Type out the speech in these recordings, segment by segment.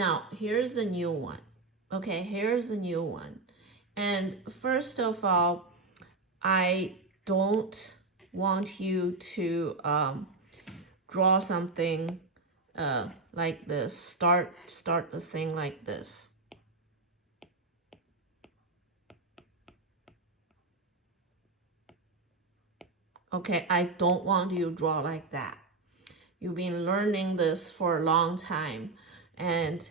Now, here's a new one. Okay, here's a new one. And first of all, I don't want you to draw something like this. Start the thing like this. Okay, I don't want you to draw like that. You've been learning this for a long time. And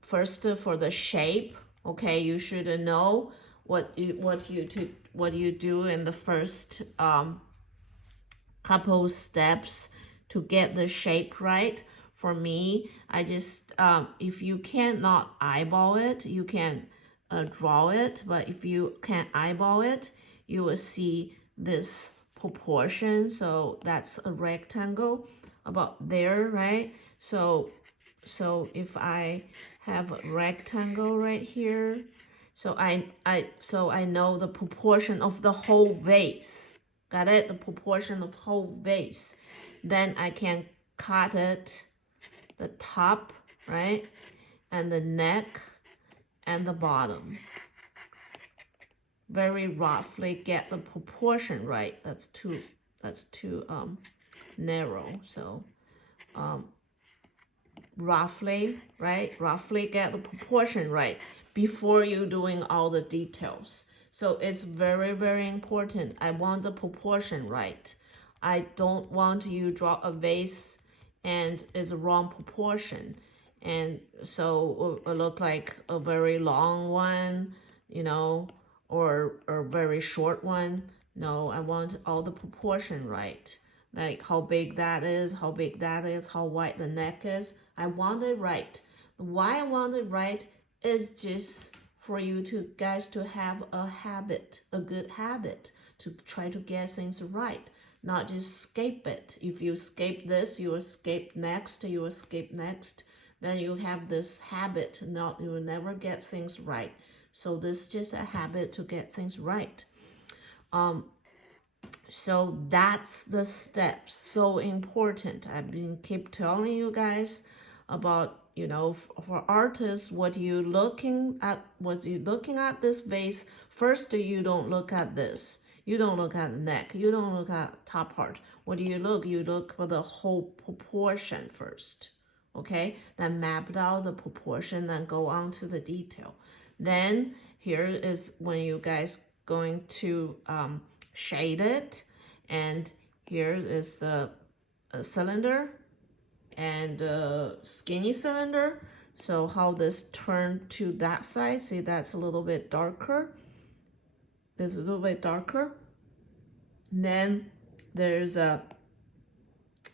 first for the shape, okay, you should know what you do in the first couple steps to get the shape right. For me, I just if you cannot eyeball it, you can draw it. But if you can't eyeball it, you will see this proportion. So that's a rectangle about there, right? So if I have a rectangle right here, so I know the proportion of the whole vase. Got it? The proportion of whole vase. Then I can cut it, the top, right? And the neck and the bottom. Very roughly get the proportion right. That's too narrow. So roughly, right? Roughly get the proportion right before you doing all the details. So it's very, very important. I want the proportion right. I don't want you draw a vase and it's a wrong proportion. And so it look like a very long one, you know, or a very short one. No, I want all the proportion right. Like how big that is, how big that is, how wide the neck is. I want it right. Why I want it right is just for you guys to have a habit, a good habit, to try to get things right, not just skip it. If you skip this, you will skip next, you will skip next, then you have this habit, you will never get things right. So this is just a habit to get things right. So that's the steps. So important. I've been keep telling you guys about, you know, for artists, what you looking at this vase. First, you don't look at this. You don't look at the neck. You don't look at top part. What do you look? You look for the whole proportion first. Okay, then map out the proportion, then go on to the detail. Then here is when you guys going to shade it, and here is a cylinder and a skinny cylinder. So how this turned to that side, see that's a little bit darker. This is a little bit darker. And then there's a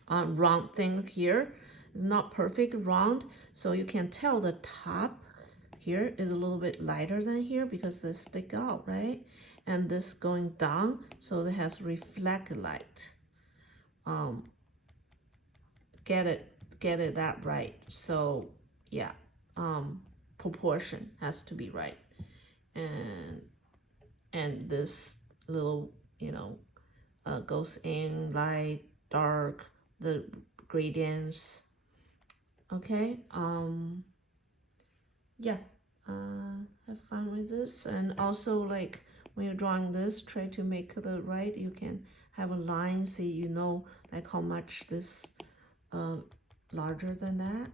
round thing here. It's not perfect round, so you can tell the top here is a little bit lighter than here because they stick out, right? And this going down, so it has reflect light. Get it that right. So yeah, proportion has to be right, and this little, you know, goes in light, dark, the gradients. Okay, yeah, have fun with this. And also, like when you're drawing this, try to make the right, you can have a line, see, you know, like how much this larger than that.